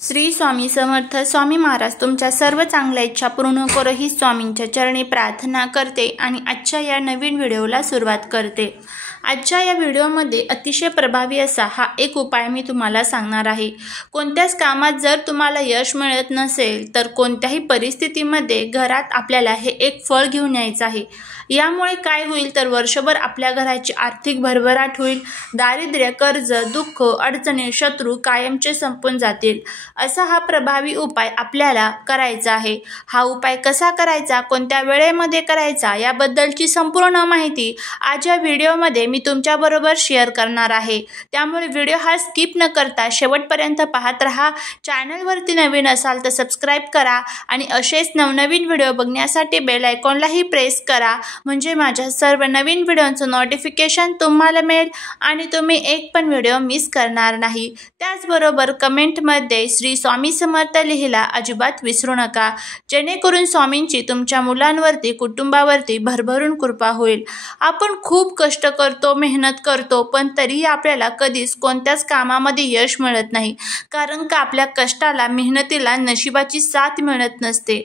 श्री स्वामी समर्थ. स्वामी महाराज तुमच्या सर्व चांगल्या इच्छा पूर्ण करो ही स्वामींच्या चरणी प्रार्थना करते आणि आजच्या या नवीन व्हिडिओला सुरुवात करते. आजच्या या व्हिडिओमध्ये अतिशय प्रभावी असा हा एक उपाय मी तुम्हाला सांगणार आहे. कोणत्याच कामात जर तुम्हाला यश मिळत नसेल तर कोणत्याही परिस्थितीमध्ये घरात आपल्याला हे एक फळ घेऊन यायचं आहे. यामुळे काय होईल तर वर्षभर आपल्या घराची आर्थिक भरभराट होईल. दारिद्र्य, कर्ज, दुःख, अडचणी, शत्रू कायमचे संपून जातील. असा हा प्रभावी उपाय आपल्याला करायचा आहे. हा उपाय कसा करायचा, कोणत्या वेळेमध्ये करायचा याबद्दलची संपूर्ण माहिती आज या व्हिडिओमध्ये मी तुमच्याबरोबर शेअर करणार आहे. त्यामुळे व्हिडिओ हा स्किप न करता शेवटपर्यंत पाहत राहा. चॅनलवरती नवीन असाल तर सबस्क्राईब करा आणि असेच नवनवीन व्हिडिओ बघण्यासाठी बेल आयकॉनलाही प्रेस करा, म्हणजे माझ्या सर्व नवीन व्हिडिओचं नोटिफिकेशन तुम्हाला मिळेल आणि तुम्ही एक पण व्हिडिओ मिस करणार नाही. त्याचबरोबर कमेंटमध्ये श्री स्वामी समर्थ लिहायला अजिबात विसरू नका, जेणेकरून स्वामींची तुमच्या मुलांवरती, कुटुंबावरती भरभरून कृपा होईल. आपण खूप कष्ट करतो, मेहनत करतो, पण तरीही आपल्याला कधीच कोणत्याच कामामध्ये यश मिळत नाही, कारण का आपल्या कष्टाला, मेहनतीला नशिबाची साथ मिळत नसते.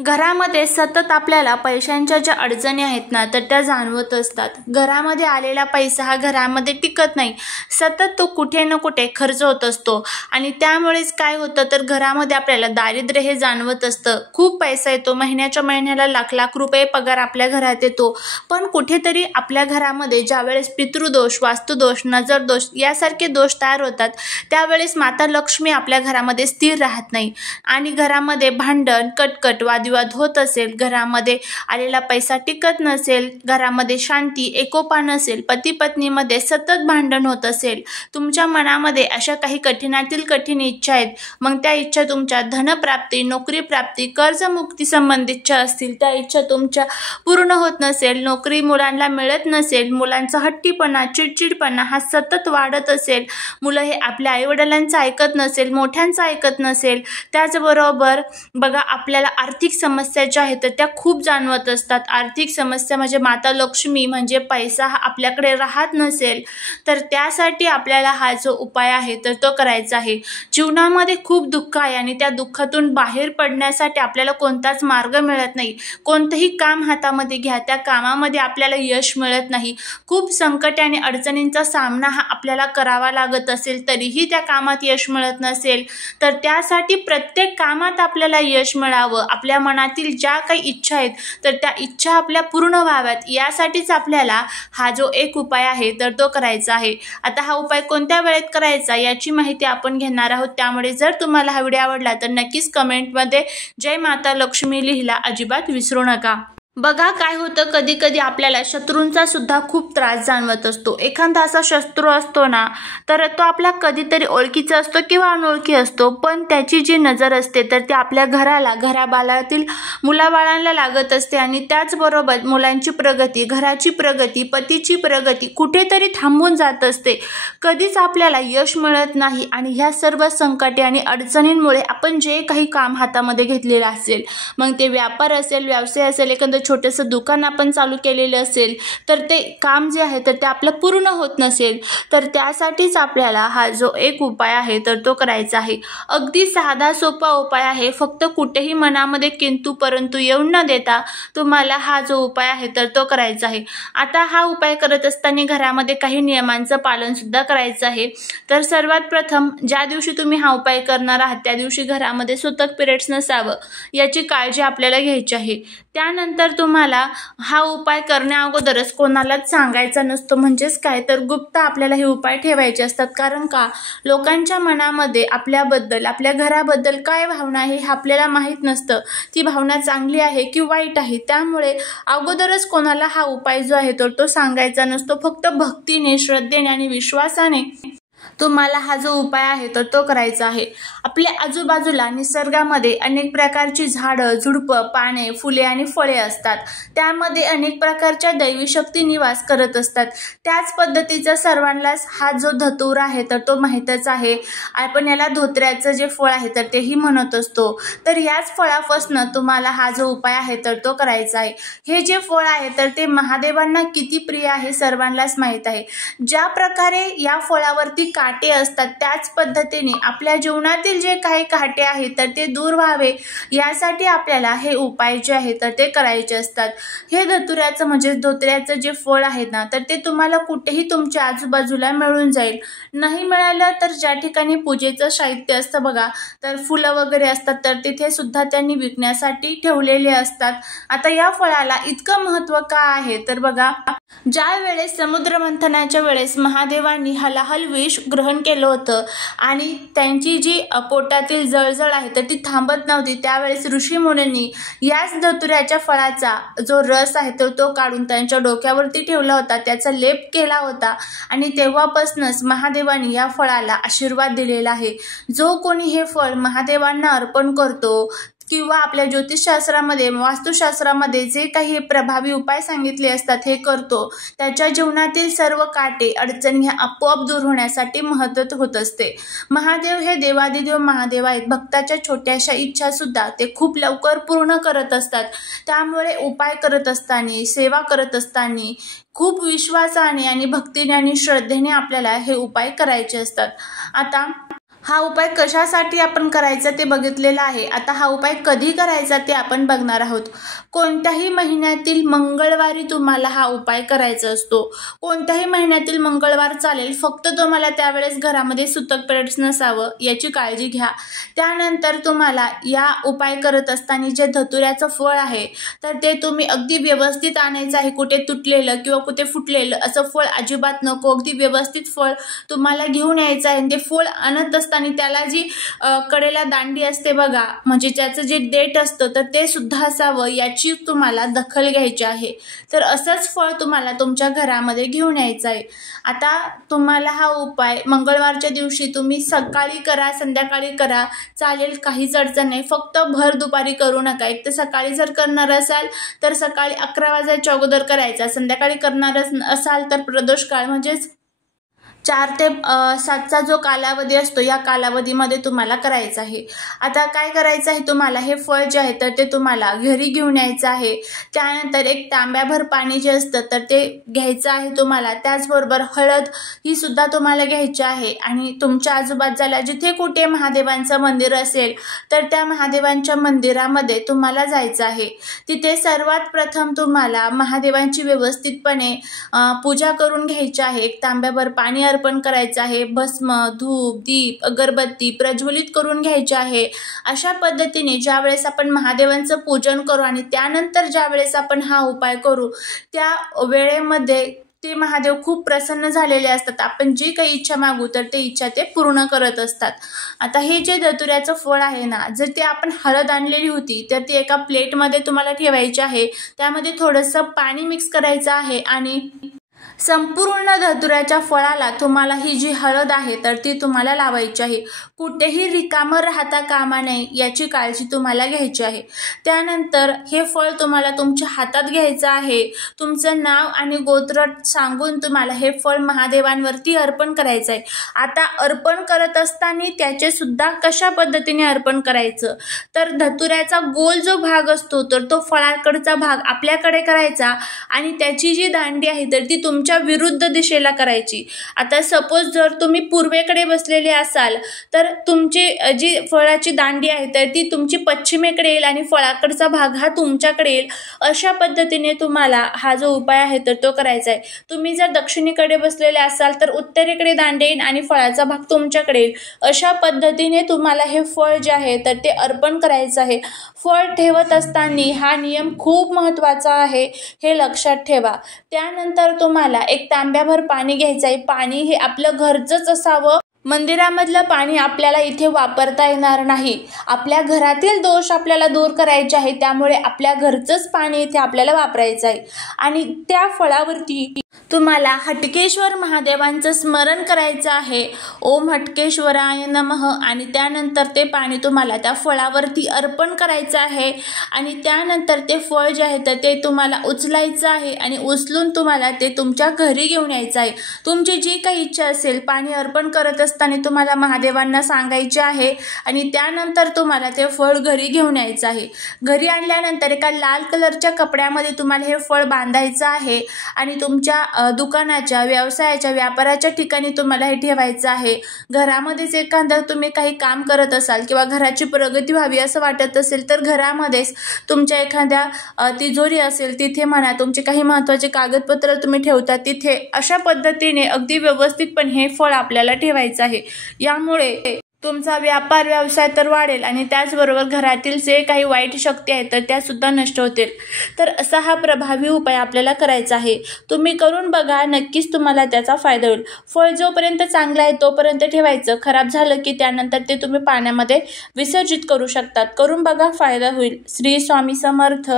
घरामध्ये सतत आपल्याला पैशांच्या ज्या अडचणी आहेत ना तर त्या जाणवत असतात. घरामध्ये आलेला पैसा हा घरामध्ये टिकत नाही, सतत तो कुठे ना कुठे खर्च होत असतो आणि त्यामुळेच काय होतं तर घरामध्ये आपल्याला दारिद्र्य हे जाणवत असतं. खूप पैसा येतो, महिन्याच्या महिन्याला लाख लाख रुपये पगार आपल्या घरात येतो, पण कुठेतरी आपल्या घरामध्ये ज्यावेळेस पितृदोष, वास्तुदोष, नजरदोष यासारखे दोष तयार होतात त्यावेळेस माता लक्ष्मी आपल्या घरामध्ये स्थिर राहत नाही आणि घरामध्ये भांडण, कटकट, वादविवाद होत असेल, घरामध्ये आलेला पैसा टिकत नसेल, घरामध्ये शांती, एकोपा नसेल, पती पत्नीमध्ये सतत भांडण होत असेल, तुमच्या मनामध्ये अशा काही कठीणातील कठीण इच्छा आहेत, मग त्या इच्छा तुमच्या धनप्राप्ती, नोकरी प्राप्ती, कर्जमुक्ती संबंधितच्या असतील, त्या इच्छा तुमच्या पूर्ण होत नसेल, नोकरी मुलांना मिळत नसेल, मुलांचा हट्टीपणा, चिडचिडपणा हा सतत वाढत असेल, मुलं हे आपल्या आईवडिलांचं ऐकत नसेल, मोठ्यांचं ऐकत नसेल, त्याचबरोबर बघा आपल्याला आर्थिक समस्या ज्या आहेत तर त्या खूप जाणवत असतात. आर्थिक समस्या म्हणजे माता लक्ष्मी म्हणजे पैसा हा आपल्याकडे राहत नसेल तर त्यासाठी आपल्याला हा जो उपाय आहे तर तो करायचा आहे. जीवनामध्ये खूप दुःख आहे आणि त्या दुःखातून बाहेर पडण्यासाठी आपल्याला कोणताच मार्ग मिळत नाही. कोणतंही काम हातामध्ये घ्या, त्या कामामध्ये आपल्याला यश मिळत नाही. खूप संकट आणि अडचणींचा सामना हा आपल्याला करावा लागत असेल तरीही त्या कामात यश मिळत नसेल तर त्यासाठी प्रत्येक कामात आपल्याला यश मिळावं, आपल्या मनातील ज्या काही इच्छा आहेत तर त्या इच्छा आपल्या पूर्ण व्हाव्यात, यासाठीच आपल्याला हा जो एक उपाय आहे तर तो करायचा आहे. आता हा उपाय कोणत्या वेळेत करायचा याची माहिती आपण घेणार आहोत. त्यामुळे जर तुम्हाला हा व्हिडिओ आवडला तर नक्कीच कमेंटमध्ये जय माता लक्ष्मी लिहायला अजिबात विसरू नका. बघा काय होतं, कधी कधी आपल्याला शत्रूंचा सुद्धा खूप त्रास जाणवत असतो. एखादा असा शत्रू असतो ना तर तो आपला कधीतरी ओळखीचा असतो किंवा अनोळखी असतो, पण त्याची जी नजर असते तर ती आपल्या घराला, घराबाळातील मुलाबाळांना लागत असते आणि त्याचबरोबर मुलांची प्रगती, घराची प्रगती, पतीची प्रगती कुठेतरी थांबून जात असते. कधीच आपल्याला यश मिळत नाही आणि ह्या सर्व संकटे आणि अडचणींमुळे आपण जे काही काम हातामध्ये घेतलेलं असेल, मग ते व्यापार असेल, व्यवसाय असेल, एखादं छोटंसं दुकान आपण चालू केलेलं असेल तर ते काम जे आहे तर ते आपलं पूर्ण होत नसेल तर त्यासाठीच आपल्याला हा जो एक उपाय आहे तर तो करायचा आहे. अगदी साधा सोपा उपाय आहे. फक्त कुठेही मनामध्ये किंतु परंतु येऊन न देता तुम्हाला हा जो उपाय आहे तर तो करायचा आहे. आता हा उपाय करत असताना घरामध्ये काही नियमांचं पालन सुद्धा करायचं आहे. तर सर्वात प्रथम ज्या दिवशी तुम्ही हा उपाय करणार आहात त्या दिवशी घरामध्ये सुतक पिरियड्स नसावं याची काळजी आपल्याला घ्यायची आहे. त्यानंतर तुम्हाला हा उपाय करण्या अगोदरच कोणालाच सांगायचा नसतो, म्हणजेच काय तर गुप्त आपल्याला हे उपाय ठेवायचे असतात. कारण का लोकांच्या मनामध्ये आपल्याबद्दल, आपल्या घराबद्दल काय भावना आहे हे आपल्याला माहीत नसतं, ती भावना चांगली आहे की वाईट आहे. त्यामुळे अगोदरच कोणाला हा उपाय जो आहे तर तो सांगायचा नसतो. फक्त भक्तीने, श्रद्धेने आणि विश्वासाने तुम्हाला हा जो उपाय आहे तर तो करायचा आहे. आपल्या आजूबाजूला निसर्गामध्ये अनेक प्रकारची झाडं, झुडपं, पाने, फुले आणि फळे असतात. त्यामध्ये अनेक प्रकारच्या दैवी शक्ती निवास करत असतात. त्याच पद्धतीचा सर्वांनाच हा जो धतूर आहे तर तो माहीतच आहे. आपण याला धोत्र्याचं जे फळ आहे तर तेही म्हणत असतो. तर याच फळापासून तुम्हाला हा जो उपाय आहे तर तो करायचा आहे. हे जे फळ आहे तर ते महादेवांना किती प्रिय आहे सर्वांनाच माहीत आहे. ज्या प्रकारे या फळावरती काटे असतात त्याच पद्धतीने आपल्या जीवनातील जे काही काटे आहेत तर ते दूर व्हावे यासाठी आपल्याला हे उपाय जे आहे तर ते करायचे असतात। हे धतुऱ्याचं म्हणजे धोत्र्याचं जे फळ आहे ना तर ते तुम्हाला कुठेही तुमच्या आजूबाजूला मिळून जाईल। नाही मिळालं तर ज्या ठिकाणी पूजेचं साहित्य असतं बघा तर फुलं वगैरे असतात तर तिथे सुद्धा त्यांनी विकण्यासाठी ठेवलेले असतात। आता या फळाला इतकं महत्त्व का आहे तर बघा, ज्या वेळेस समुद्र मंथनाच्या वेळेस महादेवांनी हलाहल विष ग्रहण केलं होतं आणि त्यांची जी पोटातील जळजळ आहे तर ती थांबत नव्हती, त्यावेळेस ऋषी मुनींनी याच धतुऱ्याच्या फळाचा जो रस आहे तो काढून त्यांच्या डोक्यावरती ठेवला होता, त्याचा लेप केला होता आणि तेव्हापासूनच महादेवांनी या फळाला आशीर्वाद दिलेला आहे। जो कोणी हे फळ महादेवांना अर्पण करतो किंवा आपल्या ज्योतिषशास्त्रामध्ये वास्तुशास्त्रामध्ये जे काही प्रभावी उपाय सांगितले असतात हे करतो, त्याच्या जीवनातील सर्व काटे अडचणी ह्या आपोआप दूर होण्यासाठी मदत होत असते। महादेव हे देवादिदेव महादेव आहेत। भक्ताच्या छोट्याशा इच्छा सुद्धा ते खूप लवकर पूर्ण करत असतात। त्यामुळे उपाय करत असताना, सेवा करत असताना खूप विश्वासाने आणि भक्तीने आणि श्रद्धेने आपल्याला हे उपाय करायचे असतात। आता हा उपाय कशासाठी आपण करायचा ते बघितलेला आहे। आता हा उपाय कधी करायचा ते आपण बघणार आहोत। कोणत्याही महिन्यातील मंगळवारी तुम्हाला हा उपाय करायचा असतो। कोणत्याही महिन्यातील मंगळवार चालेल, फक्त तुम्हाला त्यावेळेस घरामध्ये सुतक पेड्स नसावं याची काळजी घ्या। त्यानंतर तुम्हाला या उपाय करत असताना जे धतुऱ्याचं फळ आहे तर ते तुम्ही अगदी व्यवस्थित आणायचं आहे। कुठे तुटलेलं किंवा कुठे फुटलेलं असं फळ अजिबात नको, अगदी व्यवस्थित फळ तुम्हाला घेऊन यायचं आहे। ते फळ आणत असताना त्याला जी कडेला दांडी असते बघा, म्हणजे त्याचं जे देठ असतं तर ते सुद्धा असावं याची तुम्हाला दखल घ्यायची आहे। तर असंच फळ तुम्हाला तुमच्या घरामध्ये घेऊन यायचं आहे। आता तुम्हाला हा उपाय मंगळवारच्या दिवशी तुम्ही सकाळी करा, संध्याकाळी करा, चालेल, काहीच अडचण नाही। फक्त भर दुपारी करू नका। एक तर सकाळी जर करणार असाल तर सकाळी 11 वाजायच्या अगोदर करायचा, संध्याकाळी करणार असाल तर प्रदोष काळ म्हणजेच 4 ते 7चा जो कालावधी असतो या कालावधीमध्ये तुम्हाला करायचं आहे। आता काय करायचं आहे तुम्हाला, हे फळ जे आहे तर ते तुम्हाला घरी घेऊन यायचं आहे। त्यानंतर एक तांब्याभर पाणी जे असतं तर ते घ्यायचं आहे तुम्हाला। त्याचबरोबर हळद ही सुद्धा तुम्हाला घ्यायची आहे आणि तुमच्या आजूबाजूला जिथे कुठे महादेवांचं मंदिर असेल तर त्या महादेवांच्या मंदिरामध्ये तुम्हाला जायचं आहे। तिथे सर्वात प्रथम तुम्हाला महादेवांची व्यवस्थितपणे पूजा करून घ्यायची आहे। एक तांब्याभर पाणी अर्पण करायचं आहे। भस्म, धूप, दीप, अगरबत्ती प्रज्वलित करून घ्यायचे आहे। अशा पद्धतीने ज्यावेळेस आपण महादेवांचं पूजन करू आणि त्यानंतर ज्यावेळेस आपण हा उपाय करू त्या वेळेमध्ये ते महादेव खूप प्रसन्न झालेले असतात। आपण जी काही इच्छा मागू तर ते इच्छा ते पूर्ण करत असतात। आता हे जे धतुऱ्याचं फळ आहे ना, जर ते आपण हळद आणलेली होती तर ती एका प्लेटमध्ये तुम्हाला ठेवायची आहे। त्यामध्ये थोडंसं पाणी मिक्स करायचं आहे आणि संपूर्ण धतुऱ्याच्या फळाला तुम्हाला ही जी हळद आहे तर ती तुम्हाला लावायची आहे। कुठेही रिकामं राहता कामा नये याची काळजी तुम्हाला घ्यायची आहे। त्यानंतर हे फळ तुम्हाला तुमच्या हातात घ्यायचं आहे। तुमचं नाव आणि गोत्र सांगून तुम्हाला हे फळ महादेवांवरती अर्पण करायचं आहे। आता अर्पण करत असताना त्याचे सुद्धा कशा पद्धतीने अर्पण करायचं तर धतुऱ्याचा गोल जो भाग असतो तर तो फळाकडचा भाग आपल्याकडे करायचा आणि त्याची जी दांडी आहे तर ती तुमच्या विरुद्ध दिशेला करायची। आता सपोज जर तुम्ही पूर्वेकडे बसलेले असाल तर तुमची जी फळाची दांडी आहे तर ती तुमची पश्चिमेकडे येईल आणि फळाकडचा भाग हा तुमच्याकडे येईल। अशा पद्धतीने तुम्हाला हा जो उपाय आहे तर तो करायचा आहे। तुम्ही जर दक्षिणेकडे बसलेले असाल तर उत्तरेकडे दांडी येईल आणि फळाचा भाग तुमच्याकडे येईल। अशा पद्धतीने तुम्हाला हे फळ जे आहे तर ते अर्पण करायचं आहे। फळ ठेवत असताना हा नियम खूप महत्त्वाचा आहे, हे लक्षात ठेवा। त्यानंतर तुम्हाला एक तांब्याभर पाणी घ्यायचं आहे। पाणी हे आपलं घरचंच असावं। मंदिरामधलं पाणी आपल्याला इथे वापरता येणार नाही। आपल्या घरातील दोष आपल्याला दूर करायचे आहे, त्यामुळे आपल्या घरचंच पाणी इथे आपल्याला वापरायचं आहे। आणि त्या फळावरती तुम्हाला हटकेश्वर महादेवांचं स्मरण करायचं आहे। ओम हटकेश्वराय नमः आणि त्यानंतर ते पाणी तुम्हाला त्या फळावरती अर्पण करायचं आहे आणि त्यानंतर ते फळ जे आहे तर ते तुम्हाला उचलायचं आहे आणि उचलून तुम्हाला ते तुमच्या घरी घेऊन यायचं आहे। तुमची जी काही इच्छा असेल पाणी अर्पण करत असताना तुम्हाला महादेवांना सांगायचे आहे आणि त्यानंतर तुम्हाला ते फळ घरी घेऊन यायचं आहे। घरी आणल्यानंतर एका लाल कलरच्या कपड्यामध्ये तुम्हाला हे फळ बांधायचं आहे आणि तुमच्या दुकानाच्या, व्यवसायाच्या, व्यापाराच्या ठिकाणी तुम्हाला हे ठेवायचं आहे. घरामध्येच एखादा तुम्ही काही काम करत असाल किंवा घराची प्रगती व्हावी असं वाटत असेल तर घरामध्येच तुमच्या एखाद्या तिजोरी असेल तिथे म्हणा, तुमचे काही महत्त्वाचे कागदपत्र तुम्ही ठेवता तिथे, अशा पद्धतीने अगदी व्यवस्थितपणे हे फळ आपल्याला ठेवायचं आहे. यामुळे तुमचा व्यापार व्यवसाय तर वाढेल आणि त्याचबरोबर घरातील जे काही वाईट शक्ती आहेत तर त्या सुद्धा नष्ट होतील. तर असा हा प्रभावी उपाय आपल्याला करायचा आहे. तुम्ही करून बघा, नक्कीच तुम्हाला त्याचा फायदा होईल. फळ जोपर्यंत चांगलं आहे तोपर्यंत ठेवायचं. खराब झालं की त्यानंतर ते तुम्ही पाण्यामध्ये विसर्जित करू शकतात. करून बघा, फायदा होईल. श्री स्वामी समर्थ.